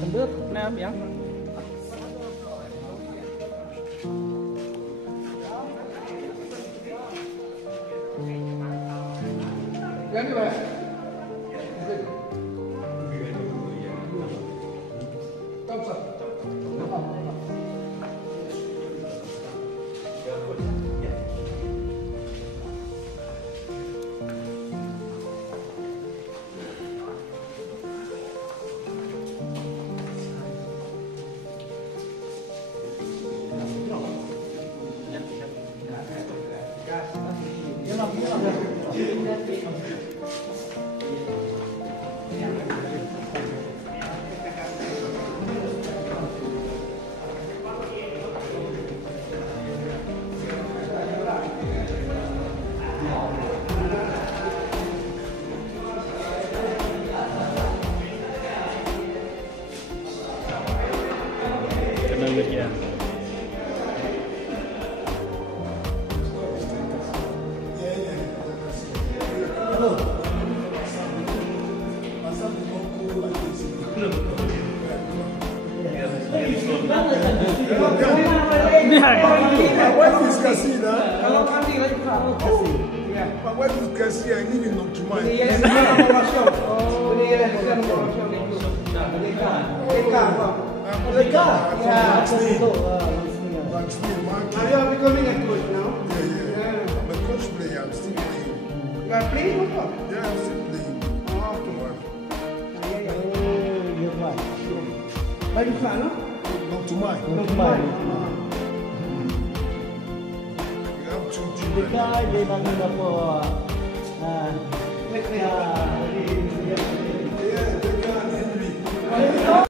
Kendut, nam ya. Yang ni Pak. Ya. My wife is Casina. Kalau kami lagi Pak. My wife is Casina. I live in Noctumai. Ini Are you becoming a coach now? Yeah. I'm a coach player. I'm still playing. You are playing football? Yeah, I'm still playing. Baju sana? Noctumai. Noctumai. We have 2 children. Dekat dia bangun apa?